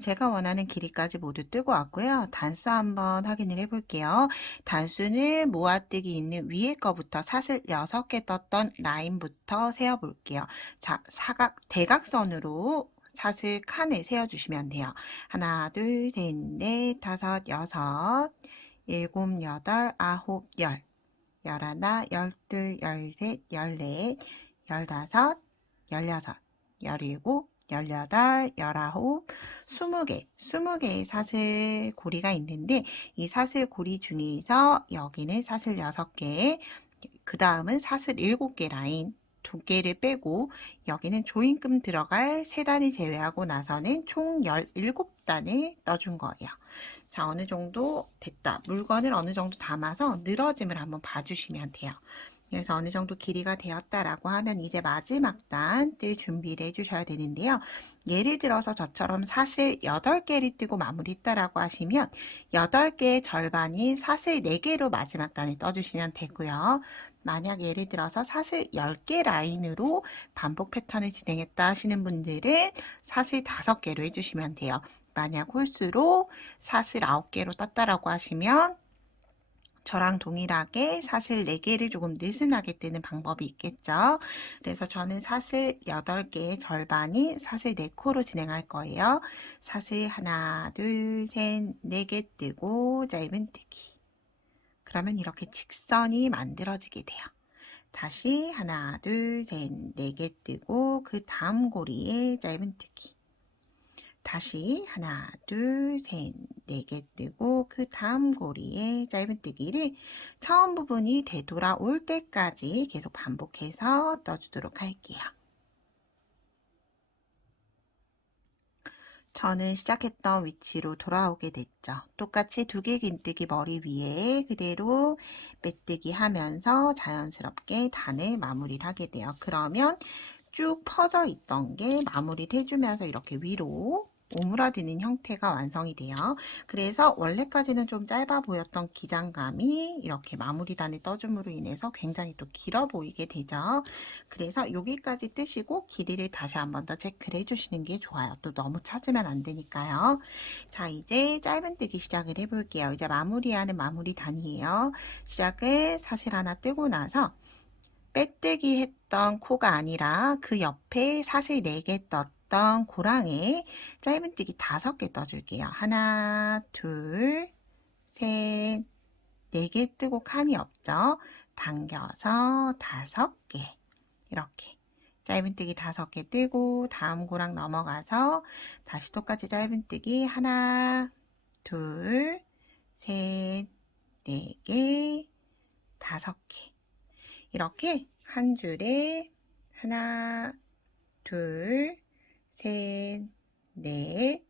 제가 원하는 길이까지 모두 뜨고 왔고요. 단수 한번 확인을 해볼게요. 단수는 모아뜨기 있는 위에 거부터 사슬 6개 떴던 라인부터 세어볼게요. 자, 사각, 대각선으로 사슬 칸을 세워주시면 돼요. 하나, 둘, 셋, 넷, 다섯, 여섯, 일곱, 여덟, 아홉, 열, 열하나, 열둘, 열셋, 열넷, 열다섯, 열여섯, 열일곱, 열여덟, 열아홉, 스무 개, 스무 개의 사슬 고리가 있는데 이 사슬 고리 중에서 여기는 사슬 여섯 개, 그 다음은 사슬 일곱 개 라인 두 개를 빼고 여기는 조임금 들어갈 세 단을 제외하고 나서는 총 17단을 떠준 거예요. 자, 어느 정도 됐다. 물건을 어느 정도 담아서 늘어짐을 한번 봐주시면 돼요. 그래서 어느 정도 길이가 되었다라고 하면 이제 마지막 단 뜰 준비를 해주셔야 되는데요. 예를 들어서 저처럼 사슬 8개를 뜨고 마무리했다라고 하시면 8개의 절반이 사슬 4개로 마지막 단을 떠주시면 되고요. 만약 예를 들어서 사슬 10개 라인으로 반복 패턴을 진행했다 하시는 분들은 사슬 5개로 해주시면 돼요. 만약 홀수로 사슬 9개로 떴다라고 하시면 저랑 동일하게 사슬 4개를 조금 느슨하게 뜨는 방법이 있겠죠. 그래서 저는 사슬 8개의 절반이 사슬 4코로 진행할 거예요. 사슬 하나, 둘, 셋, 4개 뜨고 짧은 뜨기. 그러면 이렇게 직선이 만들어지게 돼요. 다시 하나, 둘, 셋, 4개 뜨고 그 다음 고리에 짧은 뜨기. 다시 하나, 둘, 셋, 네 개 뜨고 그 다음 고리에 짧은 뜨기를 처음 부분이 되돌아올 때까지 계속 반복해서 떠주도록 할게요. 저는 시작했던 위치로 돌아오게 됐죠. 똑같이 두 개 긴뜨기 머리 위에 그대로 빼뜨기 하면서 자연스럽게 단을 마무리를 하게 돼요. 그러면 쭉 퍼져 있던 게 마무리를 해주면서 이렇게 위로 오므라드는 형태가 완성이 돼요. 그래서 원래까지는 좀 짧아 보였던 기장감이 이렇게 마무리단을 떠줌으로 인해서 굉장히 또 길어 보이게 되죠. 그래서 여기까지 뜨시고 길이를 다시 한 번 더 체크를 해주시는 게 좋아요. 또 너무 찾으면 안 되니까요. 자, 이제 짧은 뜨기 시작을 해볼게요. 이제 마무리하는 마무리단이에요. 시작을 사실 하나 뜨고 나서 빼뜨기 했던 코가 아니라 그 옆에 사슬 4개 떴 던 고랑에 짧은뜨기 5개 떠줄게요. 하나, 둘, 셋, 4개 뜨고 칸이 없죠? 당겨서 5개 이렇게 짧은뜨기 5개 뜨고 다음 고랑 넘어가서 다시 똑같이 짧은뜨기 하나, 둘, 셋, 4개, 5개 이렇게 한 줄에 하나, 둘, 셋, 넷,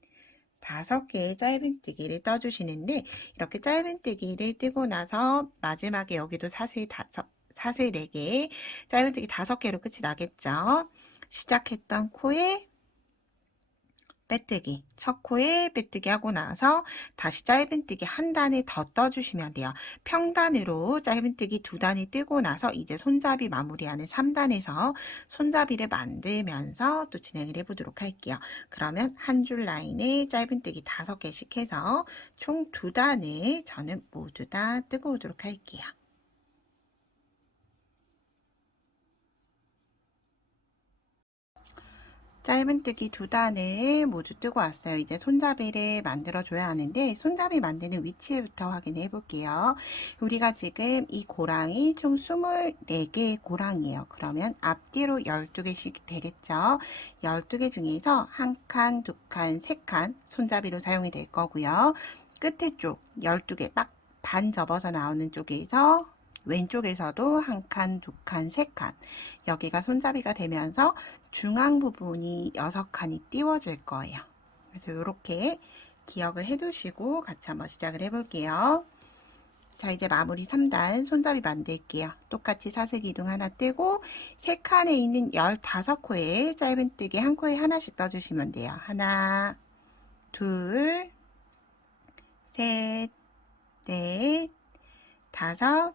다섯 개의 짧은뜨기를 떠주시는데 이렇게 짧은뜨기를 뜨고 나서 마지막에 여기도 사슬 다섯, 사슬 네 개, 짧은뜨기 다섯 개로 끝이 나겠죠. 시작했던 코에 빼뜨기, 첫 코에 빼뜨기 하고 나서 다시 짧은뜨기 한 단을 더 떠주시면 돼요. 평단으로 짧은뜨기 두 단이 뜨고 나서 이제 손잡이 마무리하는 3단에서 손잡이를 만들면서 또 진행을 해보도록 할게요. 그러면 한 줄 라인에 짧은뜨기 다섯 개씩 해서 총 두 단을 저는 모두 다 뜨고 오도록 할게요. 짧은뜨기 두 단을 모두 뜨고 왔어요. 이제 손잡이를 만들어 줘야 하는데 손잡이 만드는 위치부터 확인해 볼게요. 우리가 지금 이 고랑이 총 24개의 고랑이에요. 그러면 앞뒤로 12개씩 되겠죠. 12개 중에서 한 칸, 두 칸, 세 칸 손잡이로 사용이 될 거고요. 끝에 쪽 12개 막반 접어서 나오는 쪽에서 왼쪽에서도 한 칸, 두 칸, 세 칸. 여기가 손잡이가 되면서 중앙 부분이 여섯 칸이 띄워질 거예요. 그래서 이렇게 기억을 해 두시고 같이 한번 시작을 해 볼게요. 자, 이제 마무리 3단 손잡이 만들게요. 똑같이 사슬 기둥 하나 뜨고 세 칸에 있는 15코에 짧은뜨기 한 코에 하나씩 떠주시면 돼요. 하나, 둘, 셋, 넷, 다섯,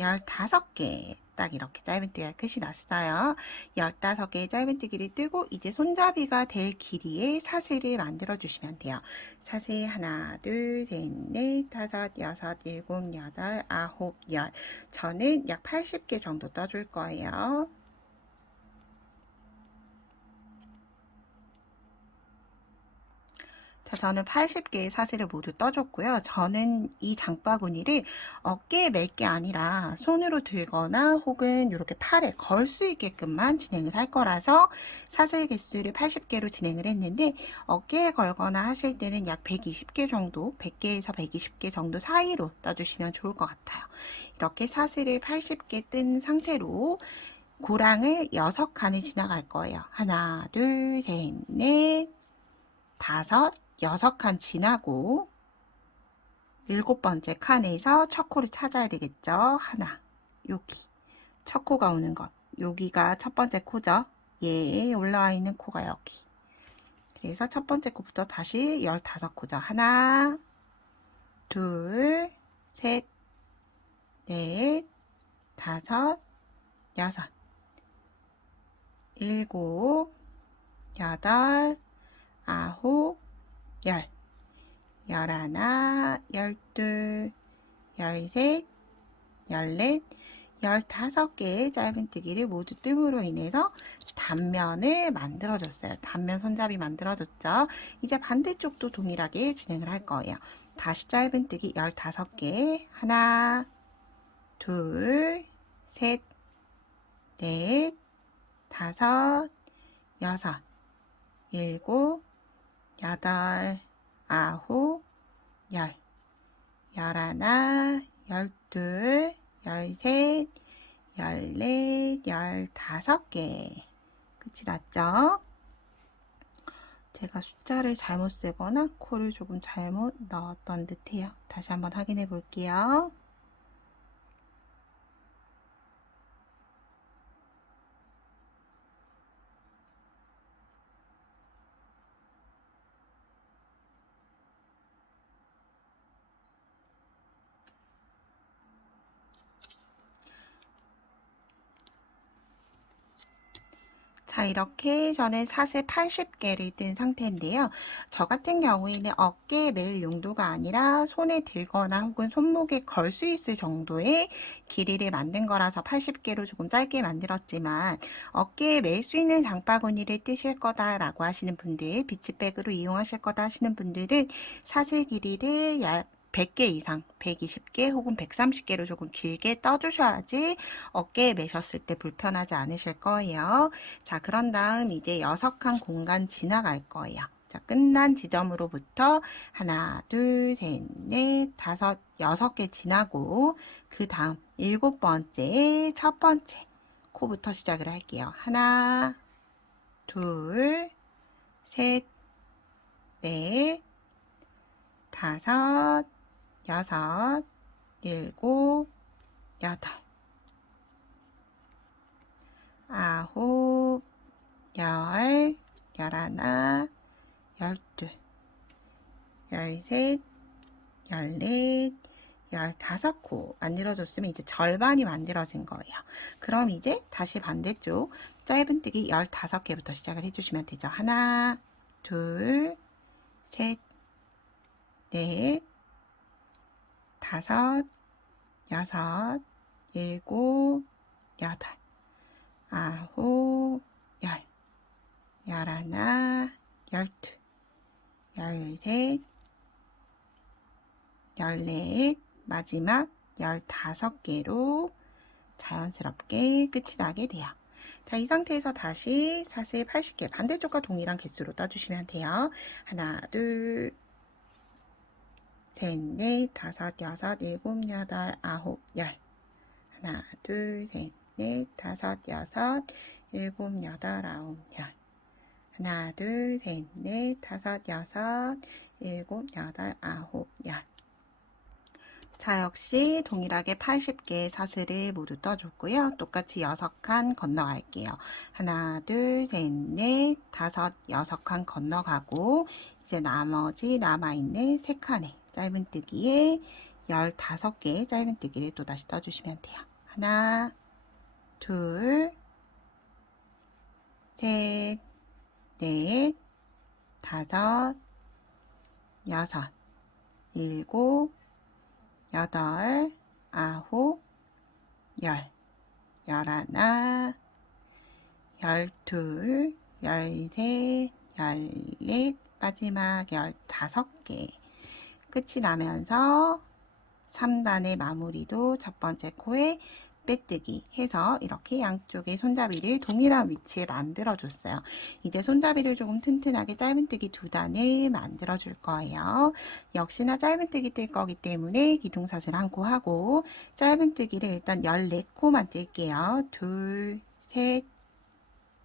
열다섯 개. 딱 이렇게 짧은뜨기가 끝이 났어요. 15개의 짧은뜨기를 뜨고 이제 손잡이가 될 길이의 사슬을 만들어 주시면 돼요. 사슬 하나, 둘, 셋, 넷, 다섯, 여섯, 일곱, 여덟, 아홉, 열. 저는 약 80개 정도 떠줄 거예요. 자, 저는 80개의 사슬을 모두 떠줬고요. 저는 이 장바구니를 어깨에 멜게 아니라 손으로 들거나 혹은 이렇게 팔에 걸 수 있게끔만 진행을 할 거라서 사슬 개수를 80개로 진행을 했는데 어깨에 걸거나 하실 때는 약 120개 정도, 100개에서 120개 정도 사이로 떠주시면 좋을 것 같아요. 이렇게 사슬을 80개 뜬 상태로 고랑을 6칸을 지나갈 거예요. 하나, 둘, 셋, 넷, 다섯, 여섯 칸 지나고 일곱 번째 칸에서 첫 코를 찾아야 되겠죠. 하나, 여기 첫 코가 오는 것. 여기가 첫 번째 코죠. 예, 올라와 있는 코가 여기. 그래서 첫 번째 코부터 다시 열다섯 코죠. 하나, 둘, 셋, 넷, 다섯, 여섯, 일곱, 여덟, 아홉, 열, 열하나, 열둘, 열셋, 열넷, 열다섯 개의 짧은뜨기를 모두 뜸으로 인해서 단면을 만들어줬어요. 단면 손잡이 만들어줬죠. 이제 반대쪽도 동일하게 진행을 할 거예요. 다시 짧은뜨기 15개 하나, 둘, 셋, 넷, 다섯, 여섯, 일곱, 여덟, 아홉, 열, 열하나, 열둘, 열셋, 열넷, 열다섯 개. 끝이 났죠? 제가 숫자를 잘못 쓰거나 코를 조금 잘못 넣었던 듯해요. 다시 한번 확인해 볼게요. 자, 이렇게 저는 사슬 80개를 뜬 상태인데요. 저 같은 경우에는 어깨에 멜 용도가 아니라 손에 들거나 혹은 손목에 걸 수 있을 정도의 길이를 만든 거라서 80개로 조금 짧게 만들었지만 어깨에 멜수 있는 장바구니를 뜨실 거다라고 하시는 분들, 비치백으로 이용하실 거다 하시는 분들은 사슬 길이를 약 100개 이상, 120개 혹은 130개로 조금 길게 떠주셔야지 어깨에 매셨을 때 불편하지 않으실 거예요. 자, 그런 다음 이제 6칸 공간 지나갈 거예요. 자, 끝난 지점으로부터 하나, 둘, 셋, 넷, 다섯, 여섯 개 지나고 그 다음 일곱 번째, 첫 번째 코부터 시작을 할게요. 하나, 둘, 셋, 넷, 다섯, 여섯, 일곱, 여덟, 아홉, 열, 열하나, 열둘, 열셋, 열넷, 열다섯 코 만들어줬으면 이제 절반이 만들어진 거예요. 그럼 이제 다시 반대쪽 짧은뜨기 열다섯 개부터 시작을 해주시면 되죠. 하나, 둘, 셋, 넷, 다섯, 여섯, 일곱, 여덟, 아홉, 열, 열하나, 열둘, 열셋, 열넷, 마지막 열다섯 개로 자연스럽게 끝이 나게 돼요. 자, 이 상태에서 다시 사슬 80개 반대쪽과 동일한 개수로 떠주시면 돼요. 하나, 둘, 셋, 넷, 다섯, 여섯, 일곱, 여덟, 아홉, 열. 하나, 둘, 셋, 넷, 다섯, 여섯, 일곱, 여덟, 아홉, 열. 하나, 둘, 셋, 넷, 다섯, 여섯, 일곱, 여덟, 아홉, 열. 자, 역시 동일하게 80개의 사슬을 모두 떠줬고요. 똑같이 6칸 건너갈게요. 하나, 둘, 셋, 넷, 다섯, 여섯 칸 건너가고 이제 나머지 남아있는 3칸의 짧은뜨기에 15개의 짧은뜨기를 또 다시 떠주시면 돼요. 하나, 둘, 셋, 넷, 다섯, 여섯, 일곱, 여덟, 아홉, 열, 열하나, 열둘, 열셋, 열넷, 마지막 열다섯 개. 끝이 나면서 3단의 마무리도 첫 번째 코에 빼뜨기 해서 이렇게 양쪽의 손잡이를 동일한 위치에 만들어 줬어요. 이제 손잡이를 조금 튼튼하게 짧은뜨기 두 단을 만들어 줄 거예요. 역시나 짧은뜨기 뜰 거기 때문에 기둥사슬 한 코 하고 짧은뜨기를 일단 14코만 뜰게요. 둘, 셋,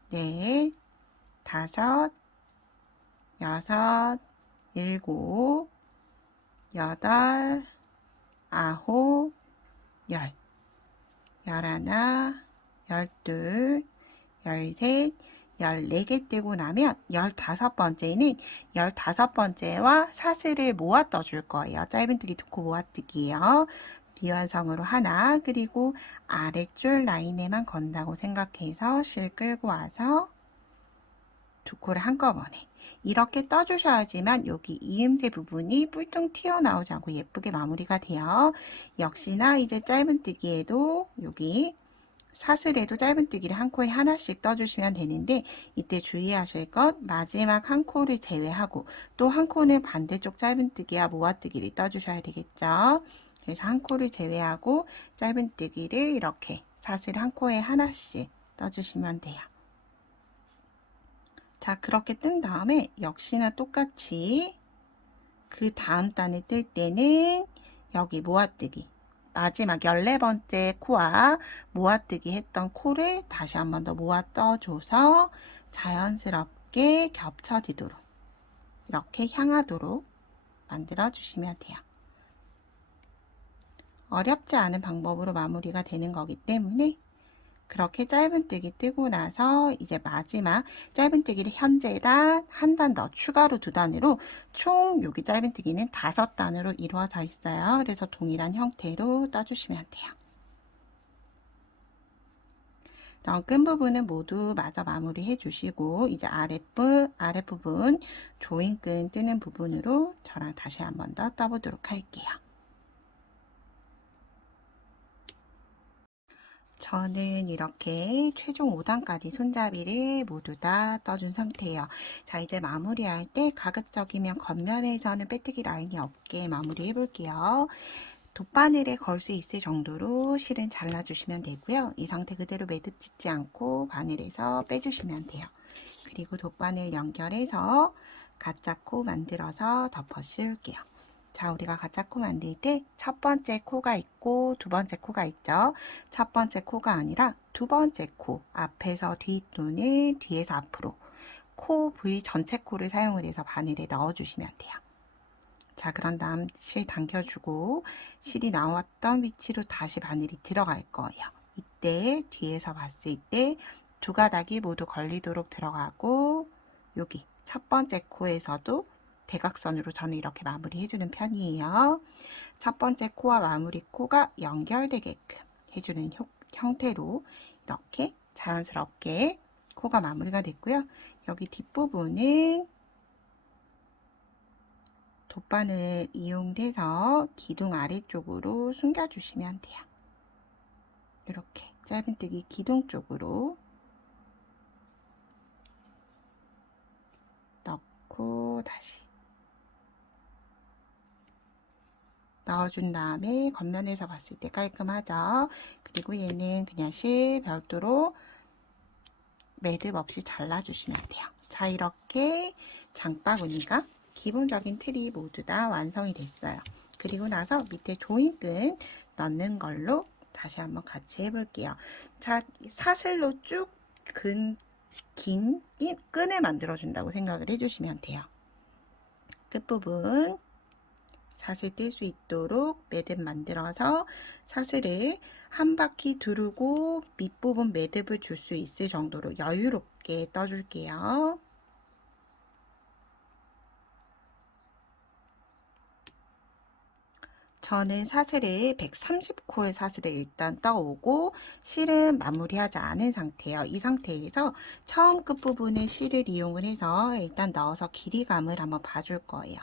넷, 다섯, 여섯, 일곱, 여덟, 아홉, 열. 열하나, 열둘, 열셋, 열네 개 뜨고 나면 열다섯 번째는 열다섯 번째와 사슬을 모아 떠줄 거예요. 짧은 뜨기 두코 모아뜨기예요. 미완성으로 하나 그리고 아래줄 라인에만 건다고 생각해서 실 끌고 와서 두 코를 한꺼번에 이렇게 떠주셔야지만 여기 이음새 부분이 뿔퉁 튀어나오지 않고 예쁘게 마무리가 돼요. 역시나 이제 짧은뜨기에도 여기 사슬에도 짧은뜨기를 한 코에 하나씩 떠주시면 되는데 이때 주의하실 것 마지막 한 코를 제외하고 또 한 코는 반대쪽 짧은뜨기와 모아뜨기를 떠주셔야 되겠죠. 그래서 한 코를 제외하고 짧은뜨기를 이렇게 사슬 한 코에 하나씩 떠주시면 돼요. 자, 그렇게 뜬 다음에 역시나 똑같이 그 다음 단을 뜰 때는 여기 모아뜨기 마지막 14번째 코와 모아뜨기 했던 코를 다시 한 번 더 모아 떠줘서 자연스럽게 겹쳐지도록 이렇게 향하도록 만들어 주시면 돼요. 어렵지 않은 방법으로 마무리가 되는 거기 때문에 그렇게 짧은뜨기 뜨고 나서 이제 마지막 짧은뜨기를 현재랑 한단 더 추가로 두 단으로 총 여기 짧은뜨기는 다섯 단으로 이루어져 있어요. 그래서 동일한 형태로 떠주시면 돼요. 그럼 끈 부분은 모두 마저 마무리 해 주시고 이제 아랫부, 아랫부분 조인끈 뜨는 부분으로 저랑 다시 한 번 더 떠보도록 할게요. 저는 이렇게 최종 5단까지 손잡이를 모두 다 떠준 상태예요. 자, 이제 마무리할 때 가급적이면 겉면에서는 빼뜨기 라인이 없게 마무리 해볼게요. 돗바늘에 걸 수 있을 정도로 실은 잘라주시면 되고요. 이 상태 그대로 매듭 짓지 않고 바늘에서 빼주시면 돼요. 그리고 돗바늘 연결해서 가짜 코 만들어서 덮어 씌울게요. 자, 우리가 가짜 코 만들 때 첫 번째 코가 있고 두 번째 코가 있죠. 첫 번째 코가 아니라 두 번째 코 앞에서 뒤 또는 뒤에서 앞으로 코 부위 전체 코를 사용을 해서 바늘에 넣어주시면 돼요. 자, 그런 다음 실 당겨주고 실이 나왔던 위치로 다시 바늘이 들어갈 거예요. 이때 뒤에서 봤을 때 두 가닥이 모두 걸리도록 들어가고 여기 첫 번째 코에서도 대각선으로 저는 이렇게 마무리 해주는 편이에요. 첫 번째 코와 마무리 코가 연결되게끔 해주는 형태로 이렇게 자연스럽게 코가 마무리가 됐고요. 여기 뒷부분은 돗바늘 이용해서 기둥 아래쪽으로 숨겨주시면 돼요. 이렇게 짧은뜨기 기둥 쪽으로 넣고 다시 넣어준 다음에 겉면에서 봤을 때 깔끔하죠. 그리고 얘는 그냥 실 별도로 매듭 없이 잘라주시면 돼요. 자 이렇게 장바구니가 기본적인 틀이 모두 다 완성이 됐어요. 그리고 나서 밑에 조인끈 넣는 걸로 다시 한번 같이 해볼게요. 자 사슬로 쭉 근 긴 끈을 만들어준다고 생각을 해주시면 돼요. 끝부분 사슬 뜰 수 있도록 매듭 만들어서 사슬을 한 바퀴 두르고 밑부분 매듭을 줄 수 있을 정도로 여유롭게 떠줄게요. 저는 사슬을 130코의 사슬을 일단 떠오고 실은 마무리하지 않은 상태예요. 이 상태에서 처음 끝부분에 실을 이용을 해서 일단 넣어서 길이감을 한번 봐줄 거예요.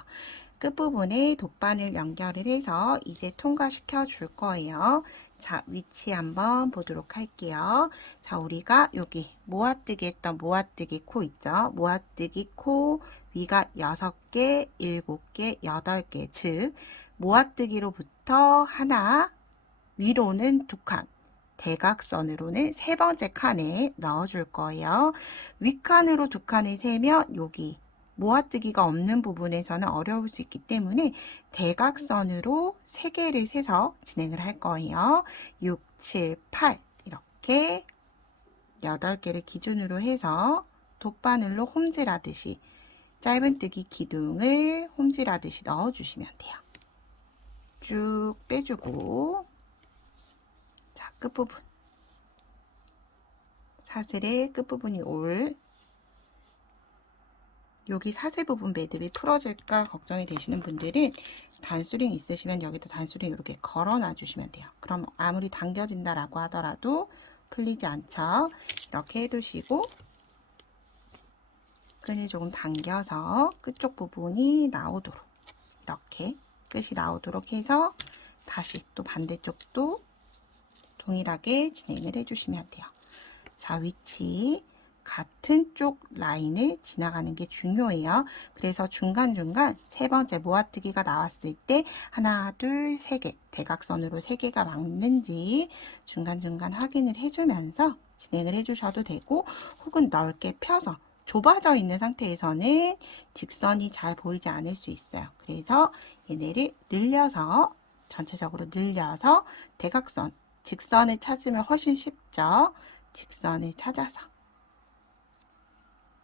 끝부분에 돗바늘 연결을 해서 이제 통과시켜 줄 거예요. 자, 위치 한번 보도록 할게요. 자, 우리가 여기 모아뜨기 했던 모아뜨기 코 있죠? 모아뜨기 코 위가 6개, 7개, 8개, 즉 모아뜨기로부터 하나, 위로는 두 칸, 대각선으로는 세 번째 칸에 넣어줄 거예요. 윗칸으로 두 칸을 세면 여기 모아뜨기가 없는 부분에서는 어려울 수 있기 때문에 대각선으로 세 개를 세서 진행을 할 거예요. 6, 7, 8 이렇게 8개를 기준으로 해서 돗바늘로 홈질하듯이 짧은뜨기 기둥을 홈질하듯이 넣어주시면 돼요. 쭉 빼주고 자 끝부분 사슬의 끝부분이 올 여기 사슬 부분 매듭이 풀어질까 걱정이 되시는 분들은 단수링 있으시면 여기도 단수링 이렇게 걸어 놔 주시면 돼요. 그럼 아무리 당겨진다라고 하더라도 풀리지 않죠? 이렇게 해두시고 끈을 조금 당겨서 끝쪽 부분이 나오도록 이렇게 끝이 나오도록 해서 다시 또 반대쪽도 동일하게 진행을 해주시면 돼요. 자, 위치 같은 쪽 라인을 지나가는 게 중요해요. 그래서 중간중간 세 번째 모아뜨기가 나왔을 때 하나, 둘, 세 개, 대각선으로 세 개가 맞는지 중간중간 확인을 해주면서 진행을 해주셔도 되고 혹은 넓게 펴서 좁아져 있는 상태에서는 직선이 잘 보이지 않을 수 있어요. 그래서 얘네를 늘려서 전체적으로 늘려서 대각선, 직선을 찾으면 훨씬 쉽죠. 직선을 찾아서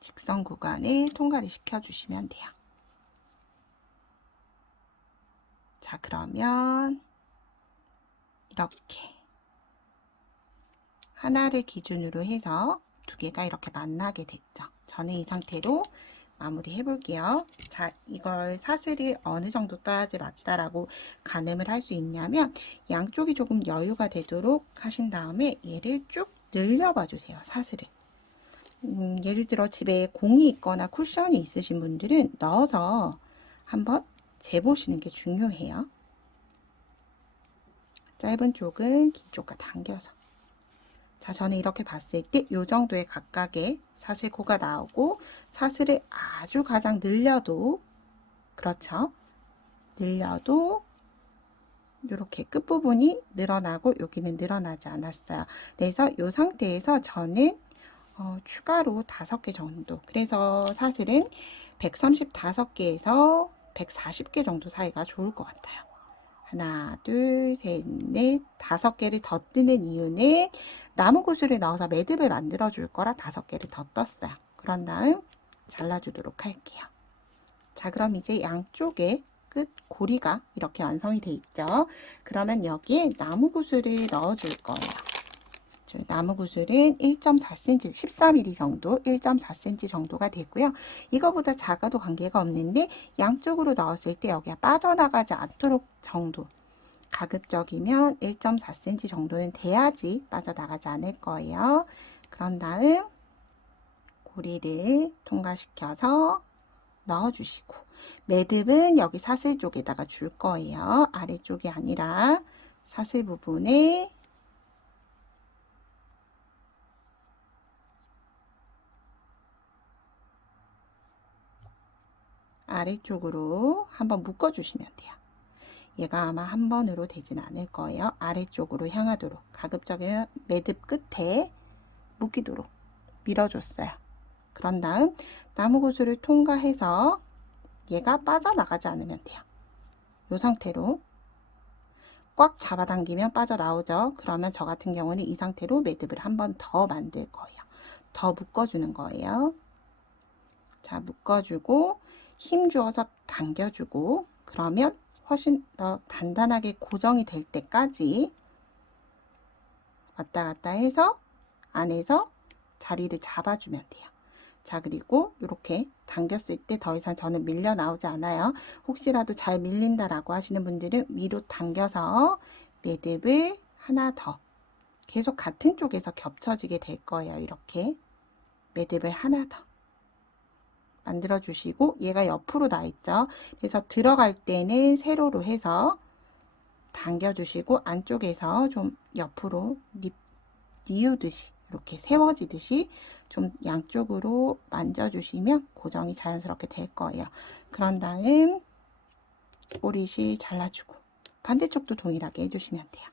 직선 구간을 통과를 시켜주시면 돼요. 자, 그러면 이렇게 하나를 기준으로 해서 두 개가 이렇게 만나게 됐죠. 저는 이 상태로 마무리 해볼게요. 자, 이걸 사슬을 어느 정도 떠야지 맞다라고 가늠을 할 수 있냐면 양쪽이 조금 여유가 되도록 하신 다음에 얘를 쭉 늘려봐 주세요. 사슬을. 음, 예를 들어 집에 공이 있거나 쿠션이 있으신 분들은 넣어서 한번 재보시는 게 중요해요. 짧은 쪽은 긴 쪽과 당겨서. 자, 저는 이렇게 봤을 때 이 정도의 각각의 사슬코가 나오고 사슬을 아주 가장 늘려도 그렇죠. 늘려도 이렇게 끝부분이 늘어나고 여기는 늘어나지 않았어요. 그래서 이 상태에서 저는 어, 추가로 5개 정도 그래서 사실은 135개에서 140개 정도 사이가 좋을 것 같아요. 하나, 둘, 셋, 넷, 다섯 개를 더 뜨는 이유는 나무 구슬을 넣어서 매듭을 만들어 줄 거라 다섯 개를 더 떴어요. 그런 다음 잘라주도록 할게요. 자, 그럼 이제 양쪽에 끝 고리가 이렇게 완성이 돼 있죠. 그러면 여기에 나무 구슬을 넣어 줄 거예요. 나무 구슬은 1.4cm, 14mm 정도, 1.4cm 정도가 되고요. 이거보다 작아도 관계가 없는데 양쪽으로 넣었을 때 여기가 빠져나가지 않도록 정도 가급적이면 1.4cm 정도는 돼야지 빠져나가지 않을 거예요. 그런 다음 고리를 통과시켜서 넣어주시고 매듭은 여기 사슬 쪽에다가 줄 거예요. 아래쪽이 아니라 사슬 부분에 아래쪽으로 한번 묶어 주시면 돼요. 얘가 아마 한 번으로 되진 않을 거예요. 아래쪽으로 향하도록 가급적이면 매듭 끝에 묶이도록 밀어줬어요. 그런 다음 나무 구슬을 통과해서 얘가 빠져나가지 않으면 돼요. 이 상태로 꽉 잡아당기면 빠져나오죠. 그러면 저 같은 경우는 이 상태로 매듭을 한 번 더 만들 거예요. 더 묶어주는 거예요. 자, 묶어주고 힘 주어서 당겨주고 그러면 훨씬 더 단단하게 고정이 될 때까지 왔다 갔다 해서 안에서 자리를 잡아주면 돼요. 자, 그리고 이렇게 당겼을 때 더 이상 저는 밀려 나오지 않아요. 혹시라도 잘 밀린다라고 하시는 분들은 위로 당겨서 매듭을 하나 더 계속 같은 쪽에서 겹쳐지게 될 거예요. 이렇게 매듭을 하나 더 만들어 주시고 얘가 옆으로 나 있죠. 그래서 들어갈 때는 세로로 해서 당겨 주시고 안쪽에서 좀 옆으로 니, 뉘우듯이 이렇게 세워지듯이 좀 양쪽으로 만져주시면 고정이 자연스럽게 될 거예요. 그런 다음 꼬리실 잘라주고 반대쪽도 동일하게 해주시면 돼요.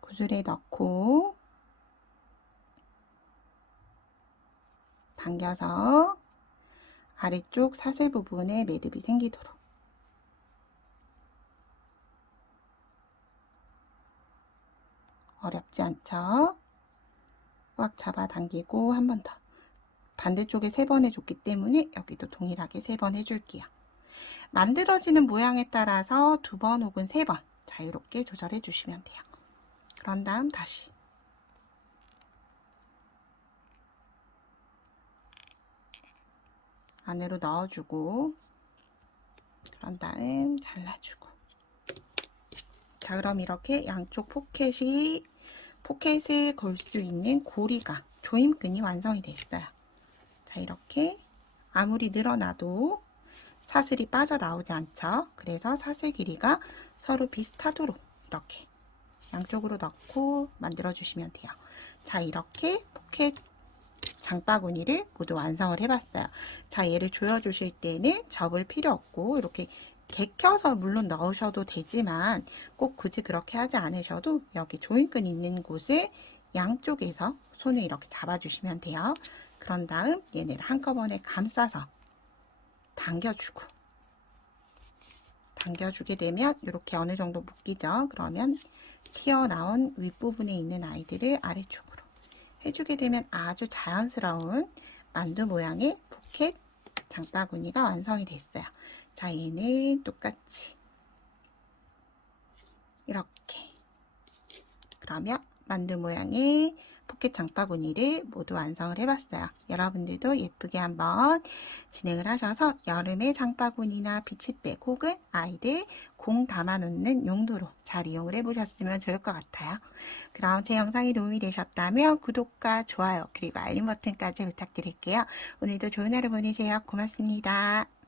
구슬에 넣고 당겨서 아래쪽 사슬 부분에 매듭이 생기도록 어렵지 않죠? 꽉 잡아당기고 한 번 더. 반대쪽에 세 번 해줬기 때문에 여기도 동일하게 세 번 해줄게요. 만들어지는 모양에 따라서 두 번 혹은 세 번 자유롭게 조절해 주시면 돼요. 그런 다음 다시 안으로 넣어주고 그런 다음 잘라주고 자 그럼 이렇게 양쪽 포켓이 포켓을 걸 수 있는 고리가 조임끈이 완성이 됐어요. 자 이렇게 아무리 늘어나도 사슬이 빠져나오지 않죠. 그래서 사슬 길이가 서로 비슷하도록 이렇게 양쪽으로 넣고 만들어 주시면 돼요. 자 이렇게 포켓 장바구니를 모두 완성을 해봤어요. 자 얘를 조여 주실 때는 접을 필요 없고 이렇게 개켜서 물론 넣으셔도 되지만 꼭 굳이 그렇게 하지 않으셔도 여기 조임끈 있는 곳을 양쪽에서 손을 이렇게 잡아주시면 돼요. 그런 다음 얘네를 한꺼번에 감싸서 당겨주고 당겨주게 되면 이렇게 어느 정도 묶이죠. 그러면 튀어나온 윗부분에 있는 아이들을 아래쪽으로 해주게 되면 아주 자연스러운 만두 모양의 포켓 장바구니가 완성이 됐어요. 자, 얘는 똑같이 이렇게 그러면 만두 모양의 포켓 장바구니를 모두 완성을 해봤어요. 여러분들도 예쁘게 한번 진행을 하셔서 여름에 장바구니나 비치백 혹은 아이들 공 담아놓는 용도로 잘 이용을 해보셨으면 좋을 것 같아요. 그럼 제 영상이 도움이 되셨다면 구독과 좋아요 그리고 알림 버튼까지 부탁드릴게요. 오늘도 좋은 하루 보내세요. 고맙습니다.